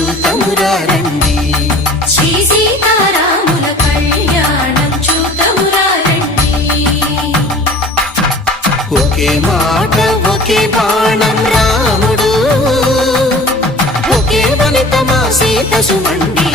చూతమురా రండి. శ్రీ సీతారాముల కళ్యాణం చూతమురా రండి. ఒకే మాట ఒకే బాణం రాముడు, ఒకే వనిత మా సీత సుమండి.